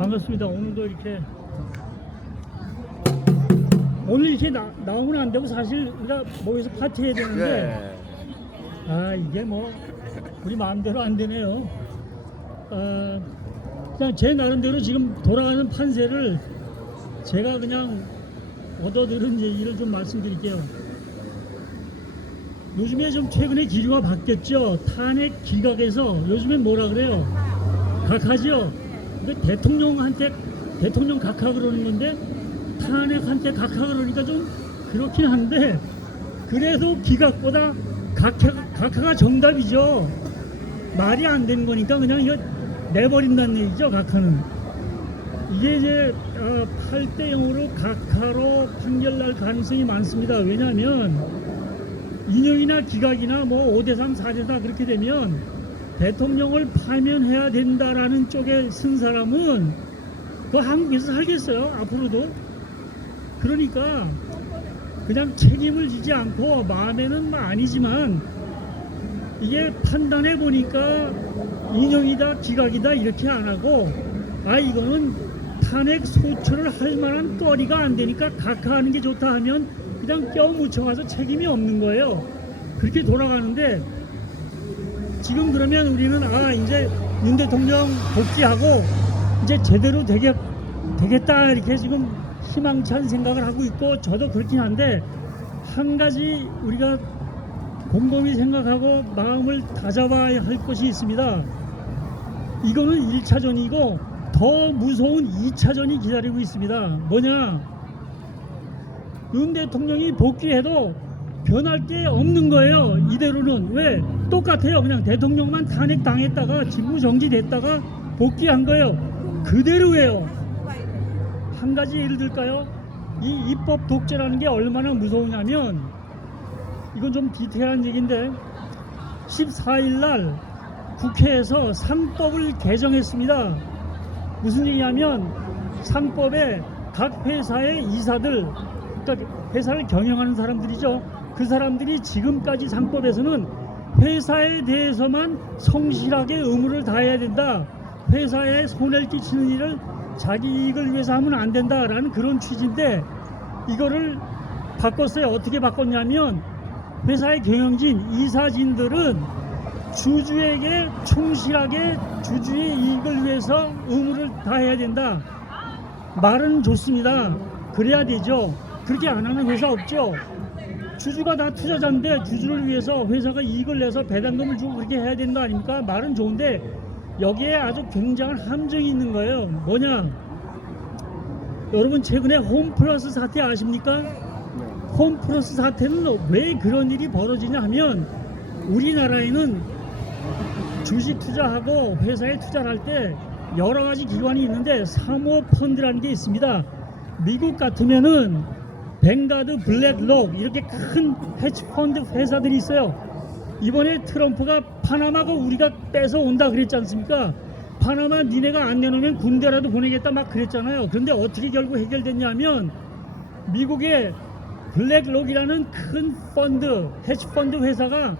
반갑습니다. 오늘도 이렇게 오늘 이렇게 나, 나오면 안 되고 사실 우리가 모여서 파티 해야 되는데 네. 아 이게 뭐 우리 마음대로 안 되네요. 아, 그냥 제 나름대로 지금 돌아가는 판세를 제가 그냥 얻어들은 얘기를 좀 말씀드릴게요. 요즘에 좀 최근에 기류가 바뀌었죠. 탄핵 기각에서 요즘에 뭐라 그래요? 각하죠. 근데 대통령한테 대통령 각하 그러는 건데 탄핵한테 각하 그러니까 좀 그렇긴 한데 그래도 기각보다 각하, 각하가 정답이죠. 말이 안 되는 거니까 그냥 이거 내버린다는 얘기죠. 각하는. 이게 이제 어, 8대 0으로 각하로 판결 날 가능성이 많습니다. 왜냐하면 인용이나 기각이나 뭐 5대 3, 4대 4 그렇게 되면 대통령을 파면해야 된다라는 쪽에 쓴 사람은 그 한국에서 살겠어요. 앞으로도. 그러니까 그냥 책임을 지지 않고 마음에는 뭐 아니지만 이게 판단해 보니까 인용이다 기각이다 이렇게 안 하고 아 이거는 탄핵 소추를 할 만한 거리가 안 되니까 각하하는 게 좋다 하면 그냥 껴 묻혀가서 책임이 없는 거예요. 그렇게 돌아가는데 지금 그러면 우리는 아 이제 윤 대통령 복귀하고 이제 제대로 되겠, 되겠다 이렇게 지금 희망찬 생각을 하고 있고 저도 그렇긴 한데 한 가지 우리가 곰곰이 생각하고 마음을 다잡아야 할 것이 있습니다. 이거는 1차전이고 더 무서운 2차전이 기다리고 있습니다. 뭐냐? 윤 대통령이 복귀해도 변할 게 없는 거예요. 이대로는 왜 똑같아요. 그냥 대통령만 탄핵 당했다가 직무 정지됐다가 복귀한 거예요. 그대로예요. 한 가지 예를 들까요? 이 입법 독재라는 게 얼마나 무서우냐면 이건 좀 디테일한 얘기인데 14일 날 국회에서 상법을 개정했습니다. 무슨 얘기냐면 상법에 각 회사의 이사들 그러니까 회사를 경영하는 사람들이죠. 그 사람들이 지금까지 상법에서는 회사에 대해서만 성실하게 의무를 다해야 된다. 회사에 손해를 끼치는 일을 자기 이익을 위해서 하면 안 된다라는 그런 취지인데 이거를 바꿨어요. 어떻게 바꿨냐면 회사의 경영진, 이사진들은 주주에게 충실하게 주주의 이익을 위해서 의무를 다해야 된다. 말은 좋습니다. 그래야 되죠. 그렇게 안 하는 회사 없죠. 주주가 다 투자자인데 주주를 위해서 회사가 이익을 내서 배당금을 주고 그렇게 해야 되는 거 아닙니까? 말은 좋은데 여기에 아주 굉장한 함정이 있는 거예요. 뭐냐? 여러분 최근에 홈플러스 사태 아십니까? 홈플러스 사태는 왜 그런 일이 벌어지냐 하면 우리나라에는 주식 투자하고 회사에 투자를 할 때 여러 가지 기관이 있는데 사모펀드라는 게 있습니다. 미국 같으면은 뱅가드, 블랙록 이렇게 큰 헤지펀드 회사들이 있어요. 이번에 트럼프가 파나마가 우리가 뺏어 온다 그랬지 않습니까? 파나마 니네가 안 내놓으면 군대라도 보내겠다 막 그랬잖아요. 그런데 어떻게 결국 해결됐냐면 미국의 블랙록이라는 큰 펀드, 헤지펀드 회사가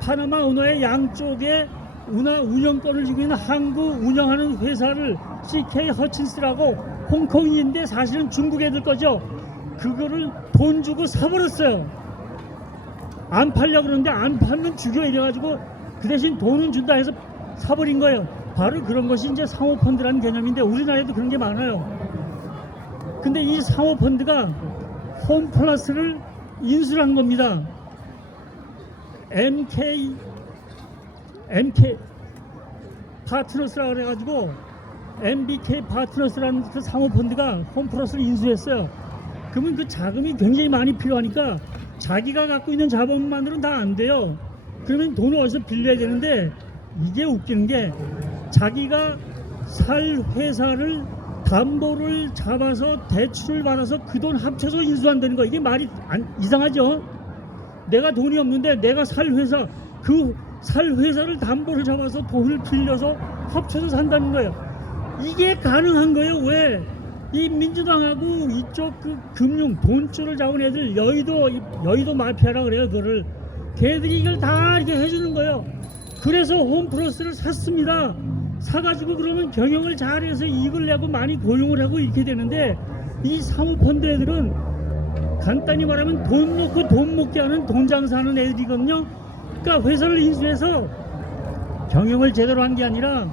파나마 은어의 양쪽에 운하 운영권을 쥐고 있는 항구 운영하는 회사를 CK 허친스라고 홍콩인데 사실은 중국 애들 거죠. 그거를 돈 주고 사버렸어요. 안 팔려 그러는데 안 팔면 죽여 이래가지고 그 대신 돈은 준다 해서 사버린 거예요. 바로 그런 것이 이제 상호펀드라는 개념인데 우리나라에도 그런 게 많아요. 근데 이 상호펀드가 홈플러스를 인수를 한 겁니다. MK MK 파트너스라 그래가지고 MBK 파트너스라는 그 사모펀드가 홈플러스를 인수했어요. 그러면 그 자금이 굉장히 많이 필요하니까 자기가 갖고 있는 자본만으로는 다 안 돼요. 그러면 돈을 어디서 빌려야 되는데 이게 웃기는 게 자기가 살 회사를 담보를 잡아서 대출을 받아서 그 돈 합쳐서 인수한다는 거 이게 말이 안, 이상하죠? 내가 돈이 없는데 내가 살 회사 그 살 회사를 담보를 잡아서 돈을 빌려서 합쳐서 산다는 거예요. 이게 가능한 거예요. 왜? 이 민주당하고 이쪽 그 금융 돈줄을 잡은 애들 여의도 여의도 마피아라 그래요. 그거를 걔들이 이걸 다 이렇게 해주는 거예요. 그래서 홈플러스를 샀습니다. 사가지고 그러면 경영을 잘해서 이익을 내고 많이 고용을 하고 이렇게 되는데 이 사모펀드 애들은 간단히 말하면 돈 놓고 돈 먹게 하는 돈 장사하는 애들이거든요. 그러니까 회사를 인수해서 경영을 제대로 한 게 아니라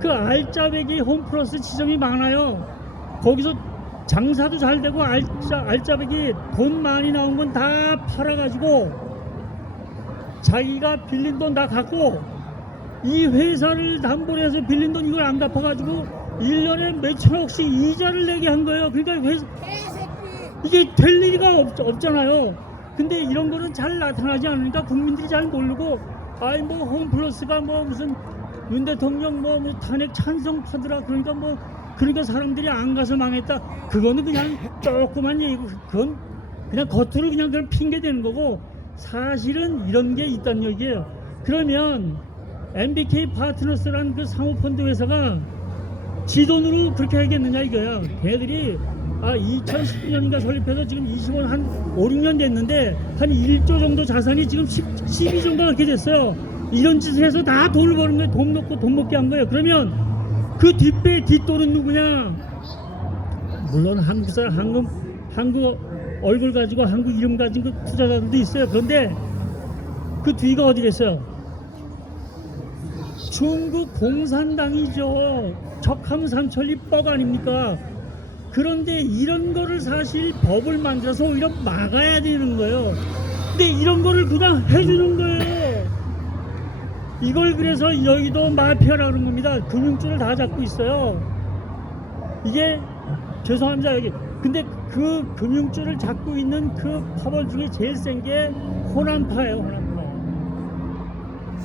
그 알짜배기 홈플러스 지점이 많아요. 거기서 장사도 잘 되고 알짜 알짜배기 돈 많이 나온 건 다 팔아가지고 자기가 빌린 돈 다 갚고 이 회사를 담보로 해서 빌린 돈 이걸 안 갚아가지고 1년에 몇천억씩 이자를 내게 한 거예요. 그러니까 회사, 이게 될 리가 없, 없잖아요. 근데 이런 거는 잘 나타나지 않으니까 국민들이 잘 모르고 아이 뭐 홈플러스가 뭐 무슨 윤 대통령 뭐, 뭐 탄핵 찬성 파드라 그러니까 뭐 그러니까 사람들이 안 가서 망했다. 그거는 그냥 조그만 얘기고 그건 그냥 겉으로 그냥 그런 핑계 대는 거고 사실은 이런 게 있다는 얘기예요. 그러면 MBK 파트너스라는 그 사모펀드 회사가 지 돈으로 그렇게 하겠느냐 이거야. 걔들이 아 2019년인가 설립해서 지금 20원 한 5, 6년 됐는데 한 1조 정도 자산이 지금 10, 12 정도 그렇게 됐어요. 이런 짓을 해서 다 돈을 버는 거예요. 돈 넣고 돈 먹게 한 거예요. 그러면 그 뒷배 뒷돈은 누구냐? 물론 한국 사람 한국 한국 얼굴 가지고 한국 이름 가진 그 투자자들도 있어요. 그런데 그 뒤가 어디겠어요? 중국 공산당이죠. 적함 삼천리 뻑 아닙니까? 그런데 이런 거를 사실 법을 만들어서 오히려 막아야 되는 거예요. 근데 이런 거를 그냥 해주는 거예요. 이걸 그래서 여의도 마피아라고 그런 겁니다. 금융줄을 다 잡고 있어요. 이게 죄송합니다 여기. 근데 그 금융줄을 잡고 있는 그 파벌 중에 제일 센 게 호남파예요. 호남파.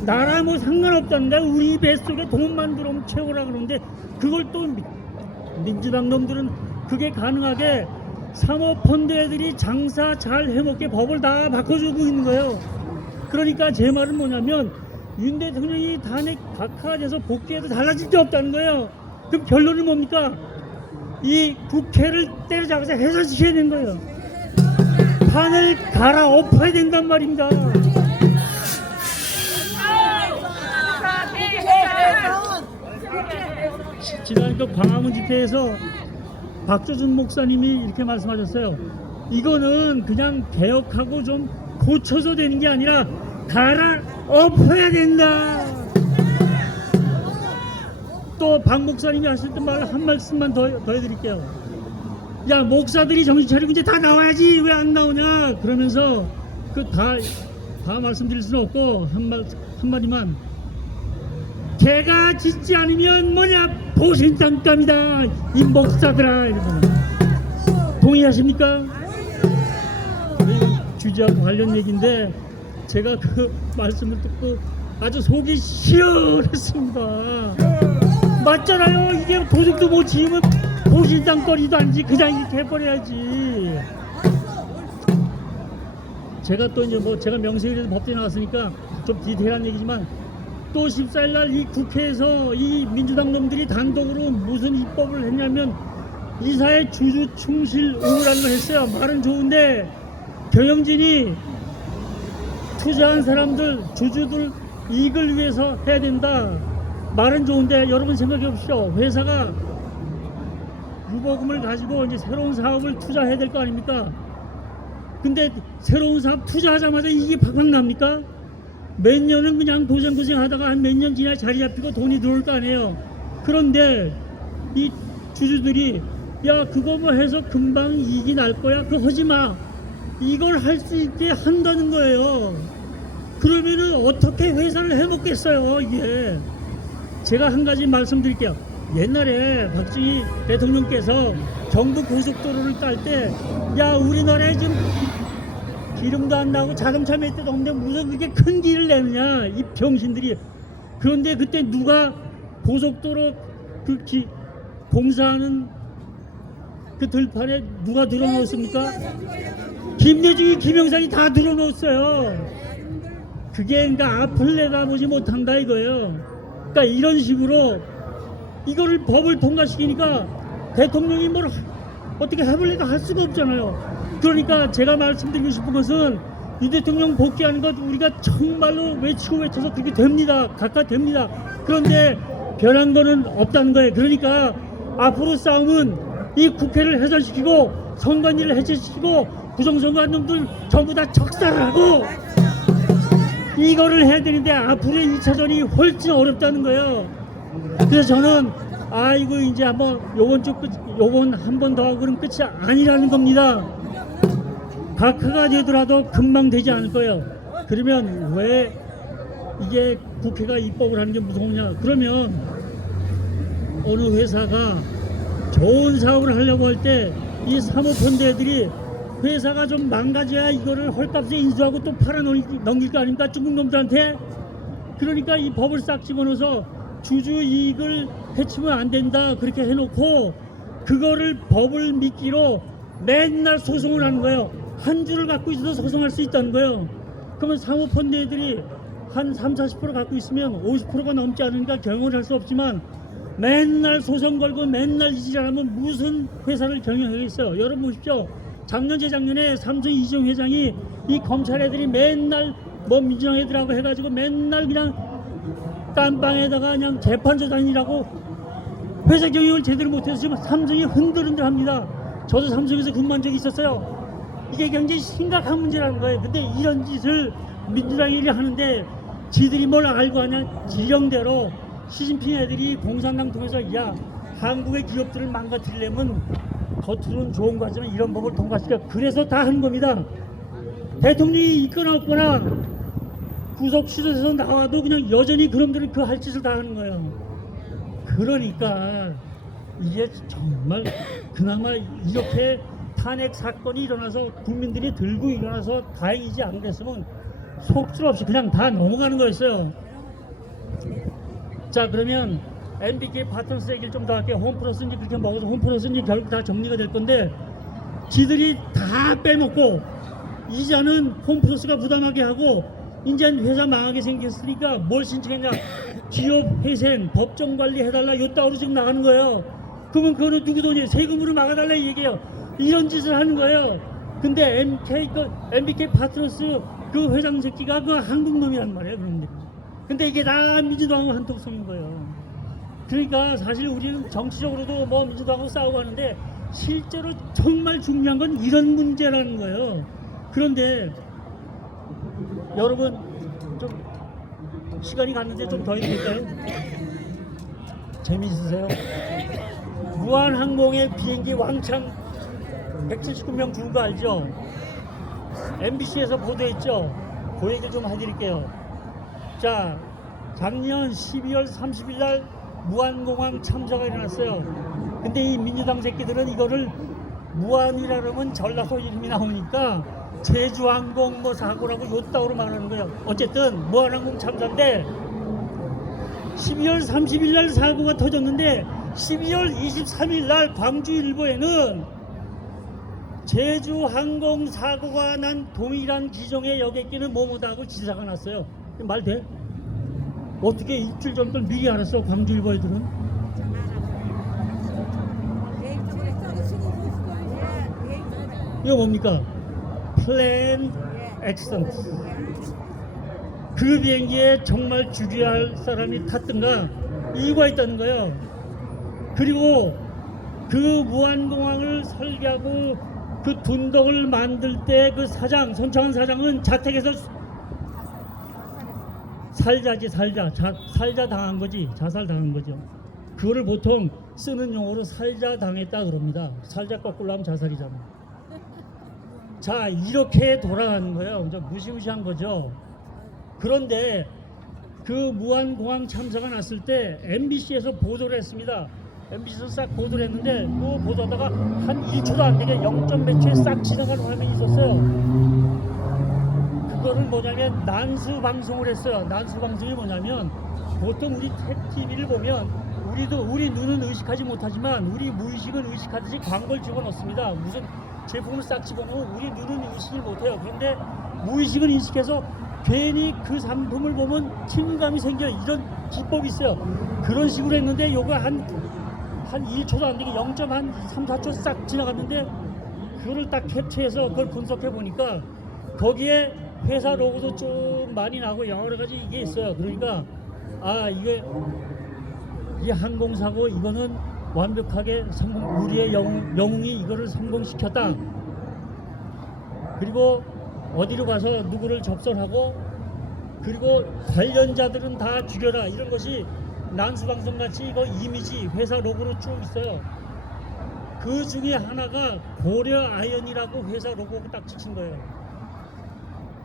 나라 뭐 상관없다는데 우리 뱃속에 돈만 들어오면 최고라 그러는데 그걸 또 미- 민주당 놈들은 그게 가능하게 사모펀드 애들이 장사 잘 해먹게 법을 다 바꿔주고 있는 거예요. 그러니까 제 말은 뭐냐면 윤 대통령이 탄핵 각하돼서 복귀해도 달라질 게 없다는 거예요. 그럼 결론은 뭡니까? 이 국회를 때려잡아서 해산시켜야 되는 거예요. 판을 갈아엎어야 된단 말입니다. 지난 그 광화문 집회에서 박조준 목사님이 이렇게 말씀하셨어요. 이거는 그냥 개혁하고 좀 고쳐서 되는 게 아니라 갈아 엎어야 된다. 또 박 목사님이 하셨던 말한 말씀만 더, 더 해드릴게요. 야 목사들이 정신 차리고 이제 다 나와야지. 왜 안 나오냐? 그러면서 그다다 말씀드릴 수는 없고 한말 한마디만. 개가 짖지 않으면 뭐냐? 보신장감이다. 이 목사들아. 이러면 동의하십니까? 주제하고 관련 얘기인데 제가 그 말씀을 듣고 아주 속이 시원했습니다. 맞잖아요. 이게 도둑도 못 지으면 보신장거리도 아니지 그냥 이렇게 해버려야지. 제가 또 이제 뭐 제가 명세일에서 법대 나왔으니까 좀 디테일한 얘기지만 또 14일 날 이 국회에서 이 민주당 놈들이 단독으로 무슨 입법을 했냐면 이사회 주주 충실 의무라는 걸 했어요. 말은 좋은데 경영진이 투자한 사람들 주주들 이익을 위해서 해야 된다. 말은 좋은데 여러분 생각해 보십시오. 회사가 유보금을 가지고 이제 새로운 사업을 투자해야 될 거 아닙니까? 근데 새로운 사업 투자하자마자 이게 팍팍 납니까? 몇 년은 그냥 고생고생 하다가 한 몇 년 지나 자리 잡히고 돈이 들어올 거 아니에요. 그런데 이 주주들이 야 그거 뭐 해서 금방 이익이 날 거야. 그거 하지 마. 이걸 할 수 있게 한다는 거예요. 그러면은 어떻게 회사를 해먹겠어요 이게. 제가 한 가지 말씀드릴게요. 옛날에 박정희 대통령께서 경부 고속도로를 딸 때, 야 우리나라에 지금 기름도 안 나고 자동차 몇 대도 없는데 무슨 그렇게 큰 길을 내느냐 이 병신들이. 그런데 그때 누가 고속도로 그 기, 공사하는 그 들판에 누가 들어놓았습니까? 김대중이 김영삼이 다 들어놓았어요. 그게 그러니까 앞을 내다보지 못한다 이거예요. 그러니까 이런 식으로 이거를 법을 통과시키니까 대통령이 뭘 하- 어떻게 해볼래도 할 수가 없잖아요. 그러니까 제가 말씀드리고 싶은 것은 이 대통령 복귀하는 것 우리가 정말로 외치고 외쳐서 그렇게 됩니다. 각각 됩니다. 그런데 변한 거는 없다는 거예요. 그러니까 앞으로 싸움은 이 국회를 해산시키고 선관위를 해체시키고 부정선거한 놈들 전부 다 적살하고 이거를 해야 되는데 앞으로의 2차전이 훨씬 어렵다는 거예요. 그래서 저는 아이고 이제 한번 요번 주 끝, 요번 한 번 더 하고 그럼 끝이 아니라는 겁니다. 각하가 되더라도 금방 되지 않을 거예요. 그러면 왜 이게 국회가 입법을 하는 게 무서우냐? 그러면 어느 회사가 좋은 사업을 하려고 할 때 이 사모펀드들이 회사가 좀 망가져야 이거를 헐값에 인수하고 또 팔아 넘길 거 아닙니까? 중국 놈들한테 그러니까 이 법을 싹 집어넣어서 주주 이익을 해치면 안 된다 그렇게 해놓고 그거를 법을 미끼로 맨날 소송을 하는 거예요. 한 주를 갖고 있어도 소송할 수 있다는 거예요. 그러면 사모펀드 애들이 한 3, 40% 갖고 있으면 50%가 넘지 않으니까 경영을 할 수 없지만 맨날 소송 걸고 맨날 이지랄하면 무슨 회사를 경영하겠어요. 여러분 보십시오. 작년 재작년에 삼성 이재용 회장이 이 검찰 애들이 맨날 뭐 민주당 애들하고 해가지고 맨날 그냥 깜빵에다가 그냥 재판소 다니라고 회사 경영을 제대로 못해서 지금 삼성이 흔들흔들합니다. 저도 삼성에서 근무한 적이 있었어요. 이게 굉장히 심각한 문제라는 거예요. 근데 이런 짓을 민주당이 하는데 지들이 뭘 알고 하냐 지령대로 시진핑 애들이 공산당 통해서 야 한국의 기업들을 망가뜨리려면 겉으로는 좋은 거 하지만 이런 법을 통과시켜 그래서 다 하는 겁니다. 대통령이 있거나 없거나 구속 취소돼서 나와도 그냥 여전히 그놈들은 그 할 짓을 다 하는 거예요. 그러니까 이게 정말 그나마 이렇게 탄핵 사건이 일어나서 국민들이 들고 일어나서 다행이지 안 그랬으면 속줄 없이 그냥 다 넘어가는 거였어요. 자 그러면 MBK 파트너스 얘기를 좀 더 할게요. 홈플러스인지 그렇게 먹어서 홈플러스인지 결국 다 정리가 될 건데 지들이 다 빼먹고 이자는 홈플러스가 부담하게 하고 이제 회사 망하게 생겼으니까 뭘 신청했냐? 기업 회생 법정 관리 해달라. 요따구로 지금 나가는 거예요. 그러면 그거는 누구 돈이에요? 세금으로 막아달라 이 얘기예요. 이런 짓을 하는 거예요. 근데 MK 그 MBK 파트너스 그 회장 새끼가 그 한국 놈이란 말이에요 그런데 근데 이게 다 민주당하고 한통속인 거예요 그러니까 사실 우리는 정치적으로도 뭐 민주당하고 싸우고 하는데 실제로 정말 중요한 건 이런 문제라는 거예요 그런데 여러분 좀 시간이 갔는데 좀더 해드릴까요? 재미있으세요? 무한항공의 비행기 왕창 179명 죽은 거 알죠? MBC에서 보도했죠? 그 얘기 좀 해드릴게요. 자, 작년 12월 30일 날 무한공항 참사가 일어났어요. 근데 이 민주당 새끼들은 이거를 무한이라 그러면 전라도 이름이 나오니까 제주항공 뭐 사고라고 요따구로 말하는 거예요. 어쨌든 무한항공 참사인데 12월 30일 날 사고가 터졌는데 12월 23일 날 광주일보에는 제주항공 사고가 난 동일한 기종의 여객기는 뭐뭐다 하고 기사가 났어요. 말 돼? 어떻게 일주일 정도 미리 알았어 광주 일보 애들은? 이거 뭡니까? 플랜 액션트 그 비행기에 정말 죽여야 할 사람이 탔던가 이유가 있다는 거예요 그리고 그 무한공항을 설계하고 그 둔덕을 만들 때 그 사장 손창원 사장은 자택에서 살자지 살자 자, 살자 당한 거지 자살 당한 거죠 그거를 보통 쓰는 용어로 살자 당했다 그럽니다 살자 거꾸로 하면 자살이잖아 자 이렇게 돌아가는 거예요. 무시무시한 거죠. 그런데 그 무한공항 참사가 났을 때 MBC에서 보도를 했습니다. MBC에서 싹 보도를 했는데 그 보도하다가 한 1초도 안 되게 0점 배추에 싹 지나가는 화면이 있었어요. 그거를 뭐냐면 난수 방송을 했어요. 난수 방송이 뭐냐면 보통 우리 TV를 보면 우리도 우리 눈은 의식하지 못하지만 우리 무의식은 의식하듯이 광고를 집어넣습니다. 무슨 제품을 싹 집어넣으면 우리 눈은 인식을 못해요. 그런데 무의식은 인식해서 괜히 그 상품을 보면 친감이 생겨 이런 기법이 있어요. 그런 식으로 했는데 요거 한, 한 1초도 안 되게 0.3, 4초 싹 지나갔는데 그거를 딱 캡처해서 그걸 분석해 보니까 거기에 회사 로고도 좀 많이 나고 여러 가지 이게 있어요. 그러니까 아 이게 이 항공사고 이거는 완벽하게 성공, 우리의 영웅, 영웅이 이거를 성공시켰다. 그리고 어디로 가서 누구를 접선하고 그리고 관련자들은 다 죽여라 이런 것이 난수방송 같이 이거 이미지 회사 로고로 쭉 있어요. 그 중에 하나가 고려 아이언이라고 회사 로고가 딱 찍힌 거예요.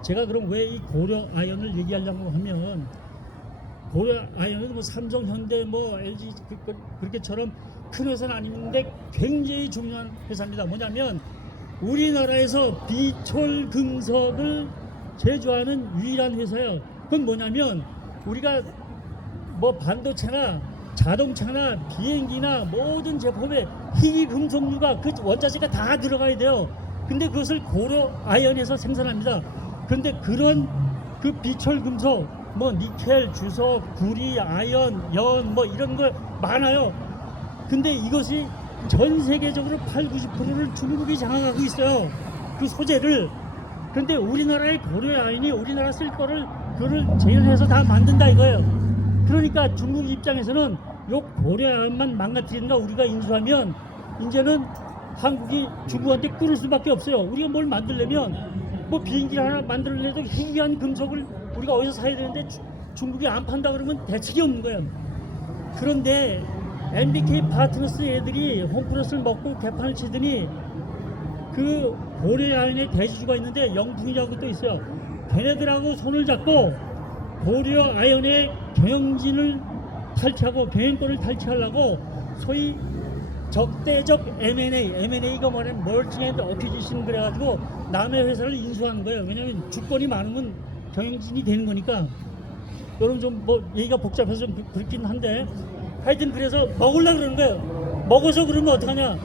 제가 그럼 왜 이 고려 아이언을 얘기하려고 하면 고려 아이언은 뭐 삼성, 현대, 뭐 LG 그, 그, 그렇게처럼 큰 회사는 아닌데 굉장히 중요한 회사입니다. 뭐냐면 우리나라에서 비철 금속을 제조하는 유일한 회사예요. 그건 뭐냐면 우리가 뭐 반도체나 자동차나 비행기나 모든 제품에 희귀 금속류가 그 원자재가 다 들어가야 돼요. 근데 그것을 고려 아이언에서 생산합니다. 그런데 그런 그 비철 금속 뭐 니켈, 주석, 구리, 아연, 연 뭐 이런 거 많아요. 근데 이것이 전 세계적으로 8, 90%를 중국이 장악하고 있어요. 그 소재를. 근데 우리나라의 고려 아인이 우리나라 쓸 거를 그거를 제일해서 다 만든다 이거예요. 그러니까 중국 입장에서는 요 고려 아인만 망가뜨린다 우리가 인수하면 이제는 한국이 중국한테 꿇을 수밖에 없어요. 우리가 뭘 만들려면 뭐 비행기를 하나 만들려도 희귀한 금속을 우리가 어디서 사야 되는데 주- 중국이 안 판다 그러면 대책이 없는 거예요. 그런데 MBK 파트너스 애들이 홈플러스를 먹고 개판을 치더니 그 고려 아인의 대주주가 있는데 영풍이라고 또 있어요. 걔네들하고 손을 잡고 아연의 경영진을 탈취하고 경영권을 탈취하려고 소위 적대적 M&A, M&A가 뭐냐면 멀칭 앤드 어퀴지션 그래가지고 남의 회사를 인수하는 거예요. 왜냐하면 주권이 많으면 경영진이 되는 거니까. 여러분 좀 뭐 얘기가 복잡해서 좀 그- 그렇긴 한데 하여튼 그래서 먹으려고 그러는 거예요. 먹어서 그러면 어떡하냐.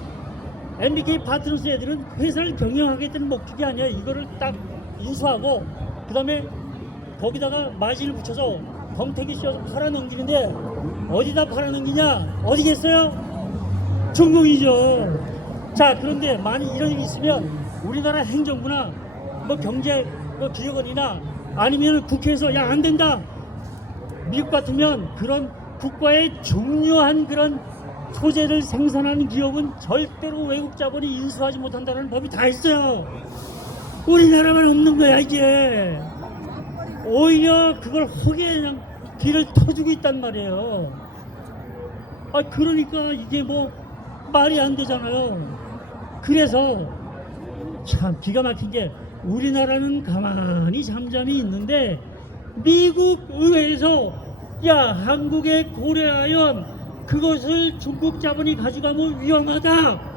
MBK 파트너스 애들은 회사를 경영하겠다는 목적이 아니야. 이거를 딱 인수하고 그 다음에 거기다가 마진을 붙여서 덤태기 씌워서 팔아넘기는데 어디다 팔아넘기냐? 어디겠어요? 중국이죠. 자 그런데 만약 이런 일이 있으면 우리나라 행정부나 뭐 경제 뭐 기업원이나 아니면 국회에서 야 안 된다. 미국 같으면 그런 국가의 중요한 그런 소재를 생산하는 기업은 절대로 외국 자본이 인수하지 못한다는 법이 다 있어요. 우리나라만 없는 거야 이게. 오히려 그걸 허기에 그냥 길을 터주고 있단 말이에요. 아 그러니까 이게 뭐 말이 안 되잖아요. 그래서 참 기가 막힌 게 우리나라는 가만히 잠잠히 있는데 미국 의회에서 야 한국의 고려아연 그것을 중국 자본이 가져가면 위험하다.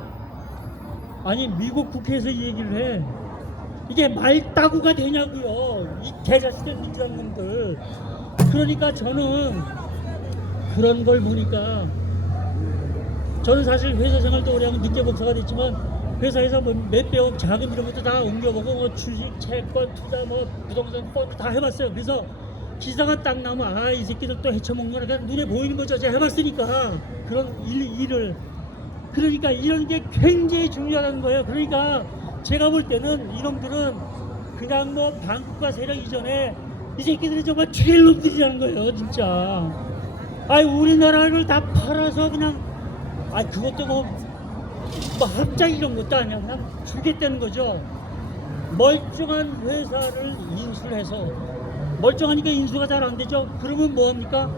아니 미국 국회에서 이 얘기를 해. 이게 말따구가 되냐고요. 이 개자식들 민주당 놈들. 그러니까 저는 그런 걸 보니까 저는 사실 회사 생활도 오래 하면 늦게 복사가 됐지만 회사에서 뭐 몇백억 자금 이런 것도 다 옮겨보고 뭐 주식, 채권, 투자, 뭐 부동산 펀드 다 해봤어요. 그래서 기사가 딱 나면 아 이 새끼들 또 헤쳐먹는 거라 그냥 눈에 보이는 거죠. 제가 해봤으니까 그런 일, 일을 그러니까 이런 게 굉장히 중요하다는 거예요. 그러니까 제가 볼 때는 이놈들은 그냥 뭐 반국가 세력 이전에 이 새끼들이 정말 죄일 놈들이라는 거예요, 진짜. 아이 우리나라를 다 팔아서 그냥 아 그것도 뭐, 뭐 합작 이런 것도 아니야. 그냥 주겠다는 거죠. 멀쩡한 회사를 인수를 해서 멀쩡하니까 인수가 잘 안 되죠. 그러면 뭐합니까?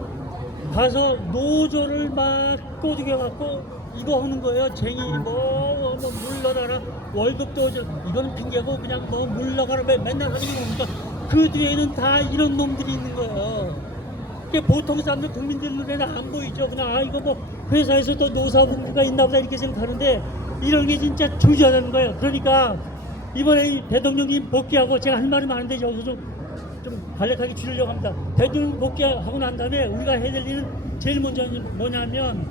가서 노조를 막 꼬드겨 갖고 이거 하는 거예요. 쟁이 뭐, 뭐 물러가라. 월급도 저. 이거는 핑계고 그냥 뭐 물러가라. 맨- 맨날 하는 겁니까? 그 뒤에는 다 이런 놈들이 있는 거예요 이게 보통 사람들 국민들 눈에는 안 보이죠. 그냥 아 이거 뭐 회사에서 또 노사분부가 있나 보다 이렇게 생각하는데 이런 게 진짜 주저하는 거예요. 그러니까 이번에 이 대통령님 복귀하고 제가 할 말이 많은데 여기서 좀, 좀 간략하게 줄이려고 합니다. 대통령 복귀하고 난 다음에 우리가 해야 될 일은 제일 먼저 뭐냐면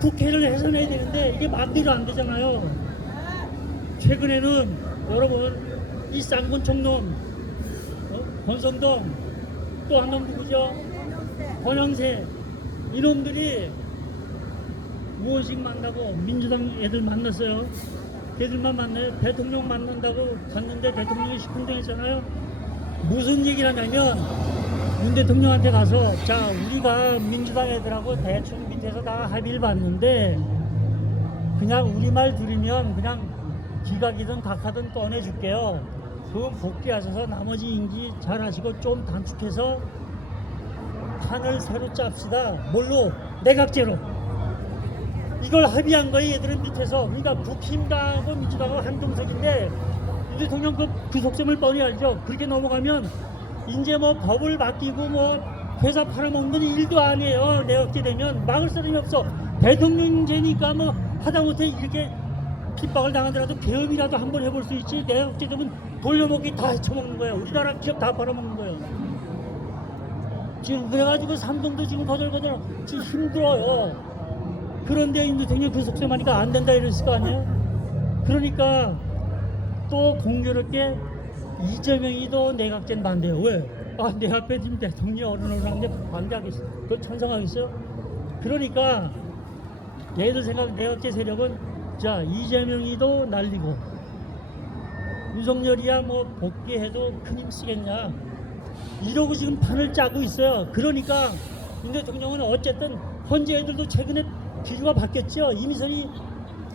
국회를 해산해야 되는데 이게 마음대로 안 되잖아요. 최근에는 여러분 이 쌍문 총놈 어? 권성동 또한놈 누구죠? 권영세 이놈들이 무엇씩 만나고 민주당 애들 만났어요. 걔들만 만나요. 대통령 만난다고 갔는데 대통령이 시큰둥했잖아요. 무슨 얘기를 하냐면 윤 대통령한테 가서 자 우리가 민주당 애들하고 대충 밑에서 다 합의를 봤는데 그냥 우리 말 들으면 그냥 기각이든 각하든 꺼내줄게요. 그 복귀하셔서 나머지 임기 잘 하시고 좀 단축해서 판을 새로 짭시다. 뭘로? 내각제로. 이걸 합의한 거예요. 얘들은 밑에서. 그러니까 국힘당하고 민주당하고 한동석인데 윤 대통령 그, 그 속셈을 뻔히 알죠. 그렇게 넘어가면 이제 뭐 법을 맡기고 뭐 회사 팔아먹는 건 일도 아니에요. 내각제 되면 막을 사람이 없어. 대통령제니까 뭐 하다못해 이렇게 핍박을 당하더라도 계엄이라도 한번 해볼 수 있지. 내각제 되면 돌려먹기 다 헤쳐먹는 거예요. 우리나라 기업 다 팔아먹는 거예요. 지금 그래가지고 삼성도 지금 거절거절 지금 힘들어요. 그런데 윤 대통령 그 속셈 하니까 안 된다 이랬을 거 아니에요? 그러니까 또 공교롭게 이재명이도 내각제는 반대요. 왜? 아, 내 앞에 지금 대통령이 어른어른한데 반대하겠어. 그걸 찬성하겠어요? 그러니까 얘들 생각 내각제 세력은 자 이재명이도 날리고 윤석열이야 뭐 복귀해도 큰 힘 쓰겠냐 이러고 지금 판을 짜고 있어요. 그러니까 윤 대통령은 어쨌든 헌재 애들도 최근에 기류가 바뀌었죠. 이미선이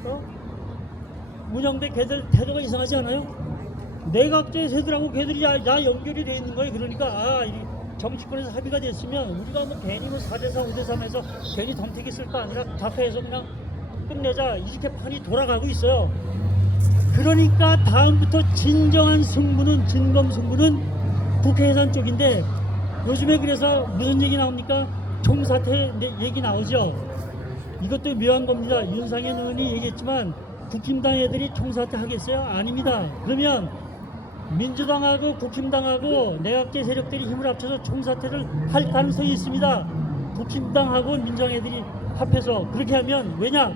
어? 문영배 걔들 태도가 이상하지 않아요? 내각제 세들하고 걔들이 야, 야 연결이 돼 있는 거예요. 그러니까 아이 정치권에서 합의가 됐으면 우리가 뭐 괜히 뭐 4대4 5대3에서 괜히 덤태기 쓸거 아니라 카페에서 그냥 끝내자 이렇게 판이 돌아가고 있어요. 그러니까 다음부터 진정한 승부는 진검 승부는 국회 예산 쪽인데 요즘에 그래서 무슨 얘기 나옵니까? 총사퇴 내- 얘기 나오죠. 이것도 묘한 겁니다. 윤상현 의원이 얘기했지만 국힘당 애들이 총사퇴 하겠어요? 아닙니다. 그러면 민주당하고 국힘당하고 내각제 세력들이 힘을 합쳐서 총사퇴를 할 가능성이 있습니다. 국힘당하고 민주당 애들이 합해서 그렇게 하면 왜냐?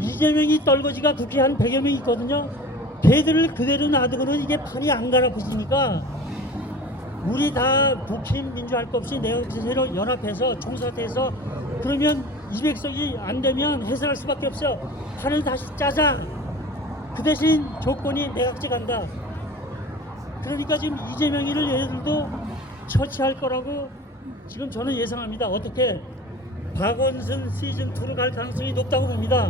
이재명이 떨거지가 국회에 한 100여 명 있거든요. 걔들을 그대로 놔두고는 이게 판이 안 가라붙으니까 우리 다 국힘 민주할 것 없이 세력 연합해서 총사퇴해서 그러면 200석이 안 되면 해산할 수밖에 없어요. 판을 다시 짜자. 그 대신 조건이 내각제 간다. 그러니까 지금 이재명이를 얘들도 처치할 거라고 지금 저는 예상합니다. 어떻게 박원순 시즌 2로 갈 가능성이 높다고 봅니다.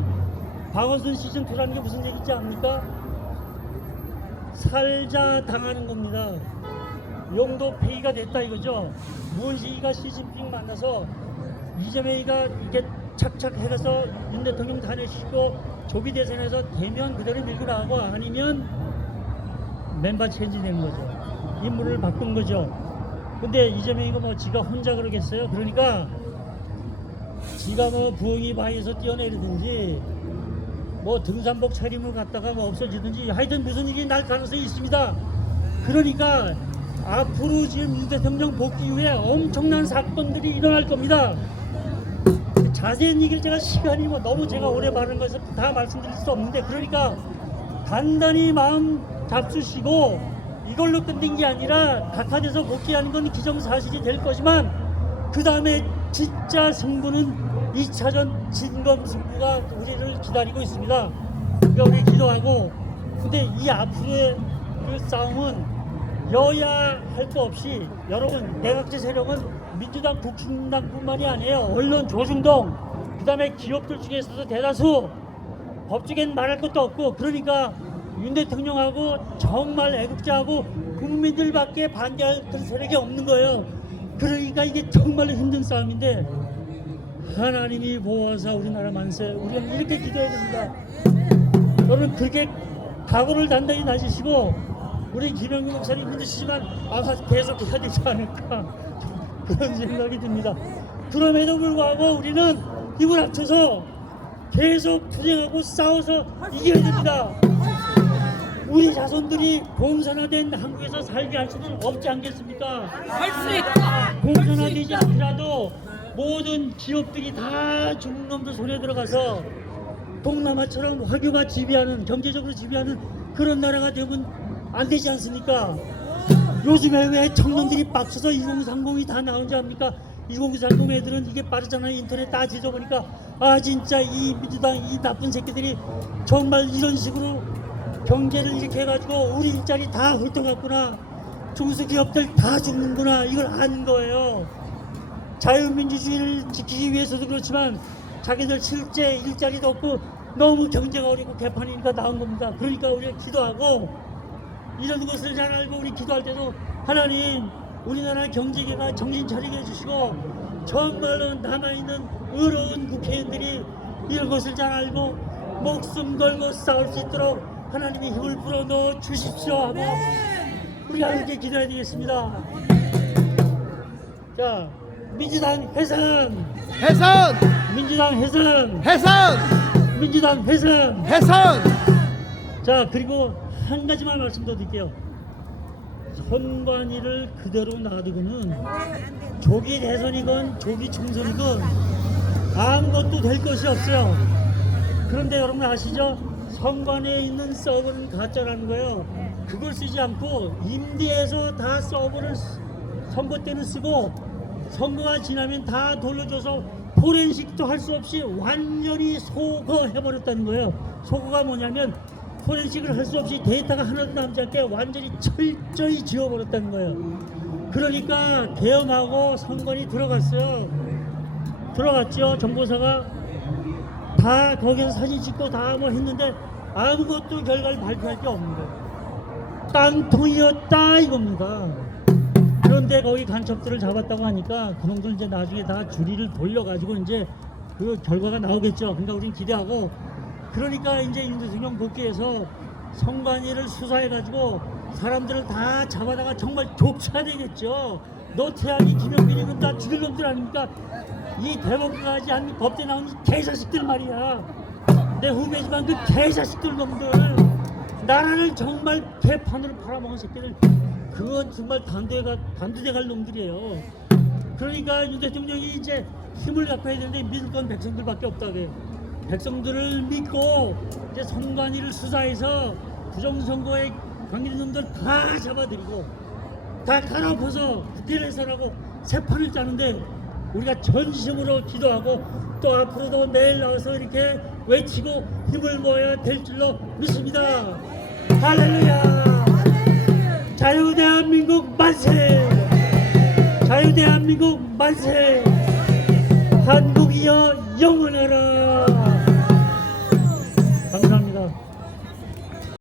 박원순 시즌 2라는 게 무슨 얘기인지 압니까? 살자 당하는 겁니다. 용도 폐기가 됐다 이거죠. 문시기가 시진핑 만나서 이재명이가 이렇게 착착 해가서 윤 대통령 다내시고 조비 대선에서 되면 그대로 밀고 나가고 아니면 멤버 체인지 되는 거죠. 인물을 바꾼 거죠. 근데 이재명이가 뭐 지가 혼자 그러겠어요. 그러니까 지가 뭐 부엉이 바위에서 뛰어내리든지 뭐 등산복 차림을 갖다가 뭐 없어지든지 하여튼 무슨 일이 날 가능성이 있습니다. 그러니까 앞으로 지금 윤 대통령 복귀 후에 엄청난 사건들이 일어날 겁니다. 자세한 얘기를 제가 시간이 뭐 너무 제가 오래 말하는 것에서 다 말씀드릴 수 없는데 그러니까 간단히 마음 잡수시고 이걸로 끝낸 게 아니라 각하돼서 복귀하는 건 기정사실이 될 거지만 그 다음에 진짜 승부는 2차전 진검 승부가 우리를 기다리고 있습니다. 그러니까 우리 기도하고 근데 이 앞으로의 그 싸움은 여야 할 거 없이 여러분 내각제 세력은 민주당 국힘당뿐만이 아니에요. 언론 조중동 그다음에 기업들 중에서도 대다수 법적엔 말할 것도 없고 그러니까 윤 대통령하고 정말 애국자하고 국민들밖에 반대할 세력이 없는 거예요. 그러니까 이게 정말로 힘든 싸움인데 하나님이 보호하사 우리나라 만세 우리는 이렇게 기도해야 됩니다. 여러분 그렇게 각오를 단단히 다지시고 우리 김영규 목사님 힘드시지만 아마 계속 해야 되지 않을까 그런 생각이 듭니다. 그럼에도 불구하고 우리는 힘을 합쳐서 계속 투쟁하고 싸워서 이겨야 됩니다. 우리 자손들이 공산화된 한국에서 살게 할 수는 없지 않겠습니까? 할 수 있다. 공산화되지 않더라도 모든 기업들이 다 중국 놈들 손에 들어가서 동남아처럼 화교가 지배하는 경제적으로 지배하는 그런 나라가 되면 안 되지 않습니까? 요즘에 왜 청년들이 빡쳐서 2030이 다 나온지 압니까? 2030 애들은 이게 빠르잖아요. 인터넷 다 뒤져보니까 아 진짜 이 민주당 이 나쁜 새끼들이 정말 이런 식으로 경제를 이렇게 해가지고 우리 일자리 다 훑어갔구나. 중소기업들 다 죽는구나 이걸 아는 거예요. 자유민주주의를 지키기 위해서도 그렇지만 자기들 실제 일자리도 없고 너무 경제가 어렵고 개판이니까 나온 겁니다. 그러니까 우리가 기도하고 이런 것을 잘 알고 우리 기도할 때도 하나님 우리나라 경제계가 정신 차리게 해주시고 정말로 남아있는 의로운 국회의원들이 이런 것을 잘 알고 목숨 걸고 싸울 수 있도록 하나님의 힘을 불어넣어 주십시오 하고 우리가 이렇게 기도해야 되겠습니다. 자 민주당 해산 해산! 민주당 해산 해산! 민주당 해산 해산! 자 그리고 한 가지만 말씀 더 드릴게요 선관위를 그대로 놔두고는 조기 대선이건 조기 총선이건 아무것도 될 것이 없어요 그런데 여러분 아시죠? 선관위에 있는 서버는 가짜라는 거예요 그걸 쓰지 않고 임대해서 다 서버를 쓰- 선거 때는 쓰고 선거가 지나면 다 돌려줘서 포렌식도 할 수 없이 완전히 소거해버렸다는 거예요. 소거가 뭐냐면 포렌식을 할 수 없이 데이터가 하나도 남지 않게 완전히 철저히 지워버렸다는 거예요. 그러니까 계엄하고 선관이 들어갔어요. 들어갔죠. 정보사가 다 거기서 사진 찍고 다 뭐 했는데 아무것도 결과를 발표할 게 없는 거예요. 깡통이었다 이겁니다. 그런데 거기 간첩들을 잡았다고 하니까 그놈들 이제 나중에 다 주리를 돌려가지고 이제 그 결과가 나오겠죠. 그러니까 우리는 기대하고 그러니까 이제 윤 대통령 복귀해서 성관이를 수사해가지고 사람들을 다 잡아다가 정말 족사되겠죠. 노태양이 김영빈이는 다 죽일 놈들 아닙니까? 이 대법까지 한 법대 나온 이 개자식들 말이야. 내 후배지만 그 개자식들 놈들 나라를 정말 개판으로 팔아먹은 새끼들 그건 정말 단도가 단두대 갈 놈들이에요. 그러니까 윤 대통령이 이제 힘을 갖고 해야 되는데 믿을 건 백성들밖에 없다게. 백성들을 믿고 이제 선관위를 수사해서 부정선거에 관계된 놈들 다 잡아들이고 다 갈아엎어서 국회를 해산하고 새 판을 짜는데 우리가 전심으로 기도하고 또 앞으로도 매일 나와서 이렇게 외치고 힘을 모아야 될 줄로 믿습니다. 할렐루야! 자유대한민국 만세! 자유대한민국 만세! 한국이여 영원하라!